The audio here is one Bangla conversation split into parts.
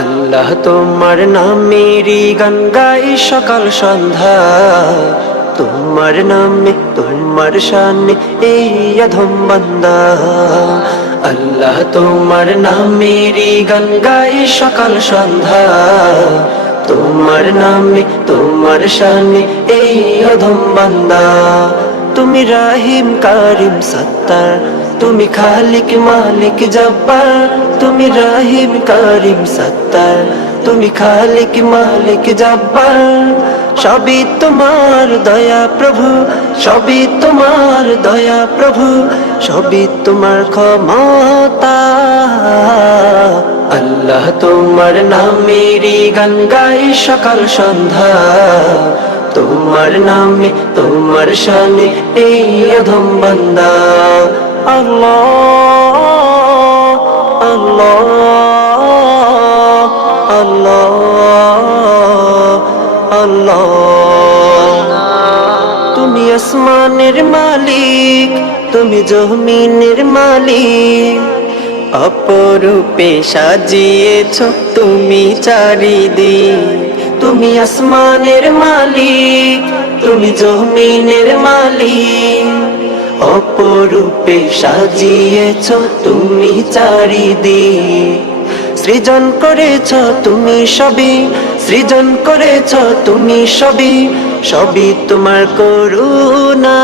আল্লাহ তোমার নামেরই গান গাই সকাল সন্ধ্যা, তোমার নামে তোমার শানে এই অধম বান্দা। আল্লাহ তোমার নামেরই গান গাই সকাল সন্ধ্যা, তোমার নামে তোমার শানে এই অধম বান্দা। তুমি রাহিম কারিম সত্তার, তুমি খালিক মালিক জব্বার। তুমি রাহিম কারিম সত্তার, তুমি খালিক মালিক জব্বার। সবই তোমার দয়া প্রভু, সবই তোমার দয়া প্রভু, সবই তোমার ক্ষমতা। আল্লাহ তোমার নামেরই গান গাই সকাল সন্ধ্যা, তোমার নামে তোমার শানে এই অধম বান্দা। আল্লাহ আল্লাহ আল্লাহ আল্লাহ। তুমি আসমানের মালিক, তুমি জমিনের মালিক, অপরূপে সাজিয়েছ তুমি চারিদিক। তুমি আসমানের মালিক, তুমি জমিনের মালিক, অপরূপে সাজিয়েছ তুমি চারিদিক। সৃজন করেছ তুমি সবই, সৃজন করেছ তুমি সবই, সবই তোমার করুণা।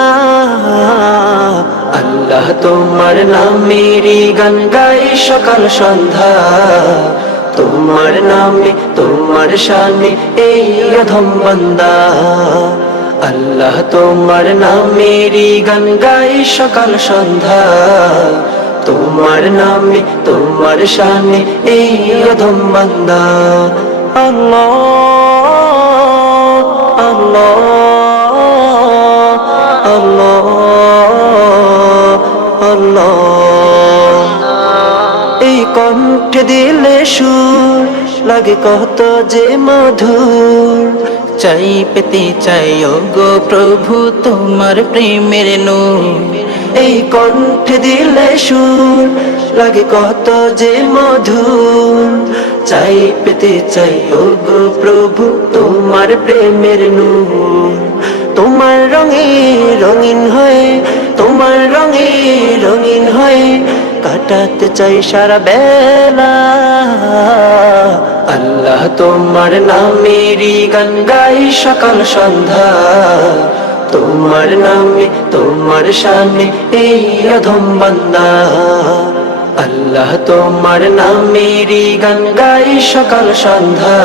আল্লাহ তোমার নামেরই গান গাই সকাল সন্ধ্যা, তোমার নামে তোমার শানে এই অধম বান্দা। আল্লাহ তোমার নামেরই গান গাই সকাল সন্ধ্যা, তোমার নামে তোমার শানে এই অধম বান্দা। আল্লাহ আল্লাহ আল্লাহ আল্লাহ। এই কণ্ঠে দিলে সুর লাগে কত যে মধুর, চাই পেতে চাই গো প্রভু তোমার প্রেমের নূর। এই কণ্ঠে দিলে সুর লাগে কত যে মধুর, চাই পেতে চাই গো প্রভু তোমার প্রেমের নূর। তোমার রঙে রঙিন হয়ে, তোমার রঙে রঙিন হয়ে কাটাতে চাই সারা বেলা। আল্লাহ তোমার নামেরই গান গাই সকাল সন্ধ্যা, তোমার নামে তোমার শানে এই অধম বান্দা। আল্লাহ তোমার নামেরই গান গাই সকাল সন্ধ্যা।